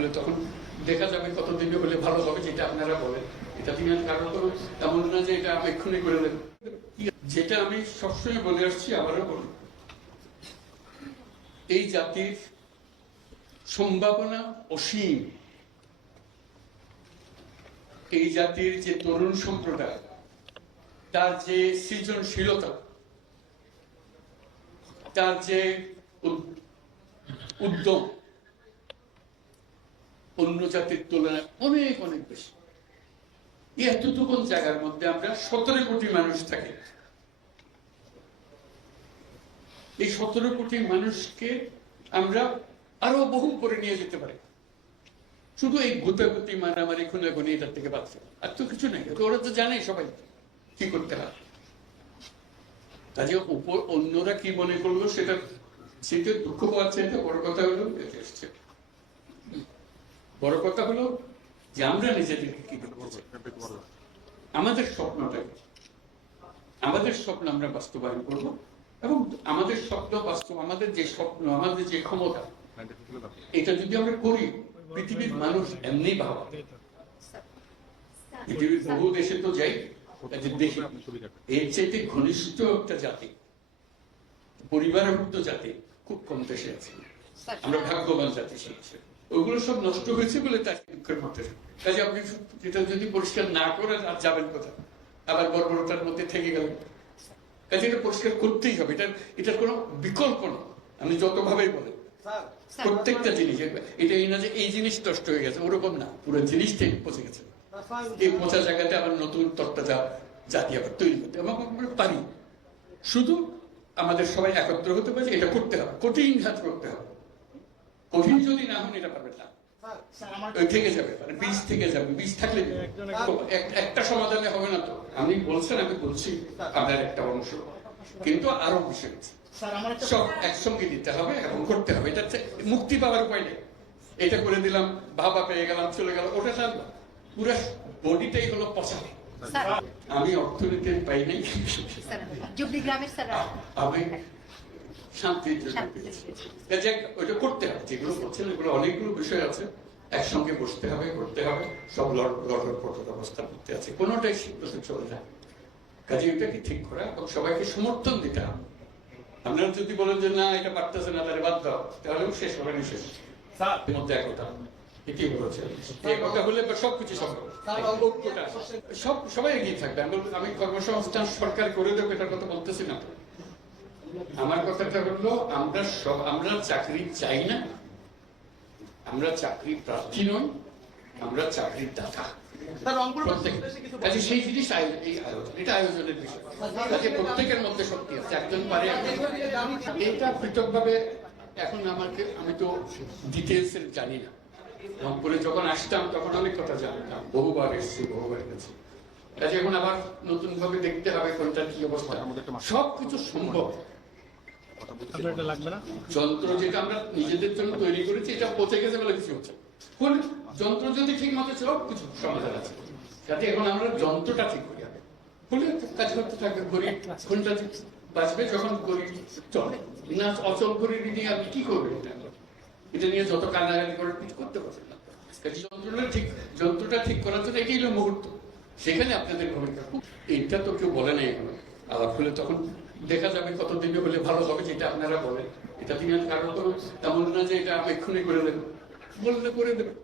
হলে তখন দেখা যাবে কত দিনে হলে ভালো হবে যেটা আপনারা বলেন। এটা তিনি কারণ তো তেমন না যে এটা আমি এক্ষুনি করে দেব। যেটা আমি সবসময় বলে আসছি, আবারও বলি। এই জাতির সম্ভাবনা অসীম। এই জাতির যে তরুণ সম্প্রদায়, তার যে সৃজনশীলতা, তার যে উদ- উদ্যম অন্য জাতির তুলনায় অনেক অনেক বেশি। এই এতটুকু জায়গার মধ্যে আমরা সতেরো কোটি মানুষ থাকি। এই সতেরো কোটি মানুষকে আমরা আরও বহু করে নিয়ে যেতে পারি। শুধু এই গুতাগুতি, মারামারি খুনাগুনি এটার থেকে বাঁচছে আর তো কিছু নেই, ওরা তো জানে সবাই কি করতে হয়। কাজে উপর অন্যরা কি মনে করল সেটা সেটা দুঃখ পাচ্ছে, এটা বড় কথা হলো এসছে। বড় কথা হলো যে আমরা নিজেদেরকে কি আমাদের স্বপ্নটা আমাদের স্বপ্ন আমরা বাস্তবায়ন করব এবং আমাদের স্বপ্ন বাস্তব আমাদের যে স্বপ্ন, আমাদের যে ক্ষমতা, এটা যদি আমরা করি, পৃথিবীর মানুষ এমনি ভাবা। পৃথিবীর বহু দেশে তো যাই দেখি এর চাইতে ঘনিষ্ঠ একটা জাতি, পরিবারভুক্ত জাতি খুব কম দেশে আছে। আমরা ভাগ্যবান জাতি হিসেবে। ওগুলো সব নষ্ট হয়েছে বলে তার দুঃখের মধ্যে কাজে আপনি এটা যদি পরিষ্কার না করেন আর যাবেন কোথায়? আবার বর্বরতার মধ্যে থেকে গেলেন কাজে এটা পরিষ্কার করতেই হবে। এটা এটার কোনো বিকল্প না আপনি যতভাবেই বলেন। প্রত্যেকটা জিনিস এটা এই না যে এই জিনিস নষ্ট হয়ে গেছে ওরকম না। পুরো জিনিসটাই পচে গেছে। এই পচা জায়গাতে আবার নতুন তত্ত্বা জাতি আবার তৈরি করতে এবং আমরা পারি। শুধু আমাদের সবাই একত্র হতে পারে এটা করতে হবে। কঠিন কাজ করতে হবে। কঠিন যদি না হন এটা পারবেন না। থেকে যাবে মানে বীজ থেকে যাবে বীজ থাকলে একটা সমাধানে হবে না তো। আপনি বলছেন আমি বলছি আপনার একটা অংশ। কিন্তু আরও বিষয় আমার একটা সব একসঙ্গে দিতে হবে এবং করতে হবে। এটা মুক্তি পাওয়ার উপায় নেই। এটা করে দিলাম বাবা পেয়ে গেলাম চলে গেল ওটা তার পুরো বডিটাই হলো পচা। আমি অর্থনীতি পাই নাই। স্যার জুবলি গ্রামের স্যার। আমি শান্তির জন্য শান্তির পেয়েছি। কাজে ওইটা করতে হবে যেগুলো করছেন এগুলো অনেকগুলো বিষয় আছে একসঙ্গে বসতে হবে করতে হবে সব লড়ার পটর অবস্থা করতে আছে কোনোটাই সিদ্ধতে চলে যায় কাজে এটাকে ঠিক করা এবং সবাইকে সমর্থন দিতে হবে। আপনারা যদি বলেন যে না এটা পারতেছে না তাহলে বাদ দাও তাহলেও শেষ হবে না শেষ। স্যার এর মধ্যে একতা এটাই বলেছে একতা হলে সবকিছু সম্ভব। সব সবাই এগিয়ে থাকবে। আমি কর্মসংস্থান সরকার করে দেবো এটার কথা বলতেছি না। আমার কথাটা হলো আমরা সব আমরা চাকরি চাই না। আমরা চাকরি প্রার্থী নই আমরা চাকরির দাতা। রংপুর প্রত্যেক কাজে সেই জিনিস এই আয়োজন এটা আয়োজনের বিষয়। কাজে প্রত্যেকের মধ্যে শক্তি আছে একজন পারে এটা পৃথকভাবে এখন আমাকে আমি তো ডিটেলস এর জানি না। রংপুরে যখন আসতাম তখন অনেক কথা জানতাম। বহুবার এসেছি বহুবার গেছি। কাজে এখন আবার নতুন ভাবে দেখতে হবে কোনটার কি অবস্থা। সবকিছু সম্ভব আপনার এটা লাগবে না যন্ত্র যেটা আমরা নিজেদের জন্য তৈরি করেছি এটা পচে গেছে বলে কিছু হচ্ছে কোন যন্ত্র যদি ঠিক মতো সব কিছু সমাধান আছে। যাতে এখন আমরা যন্ত্রটা ঠিক করি আগে। কাজ করতে থাকবে? গরিব কোনটা বাঁচবে যখন গরিব চলে। না অচল গরিব নিয়ে আপনি কি করবেন এটা? এটা নিয়ে যত কান্নাকানি করে কিছু করতে পারছেন না। কাজে যন্ত্রটা ঠিক যন্ত্রটা ঠিক করার জন্য এটাই হলো মুহূর্ত। সেখানে আপনাদের ভূমিকা খুব এটা তো কেউ বলে নাই এখনও। আলাপ হলে তখন দেখা যাবে কত দিনে হলে ভালো হবে যেটা আপনারা বলেন। এটা তিনি আর কারণ তো তেমন না যে এটা আমি এক্ষুনি করে দেবো বললে করে দেবে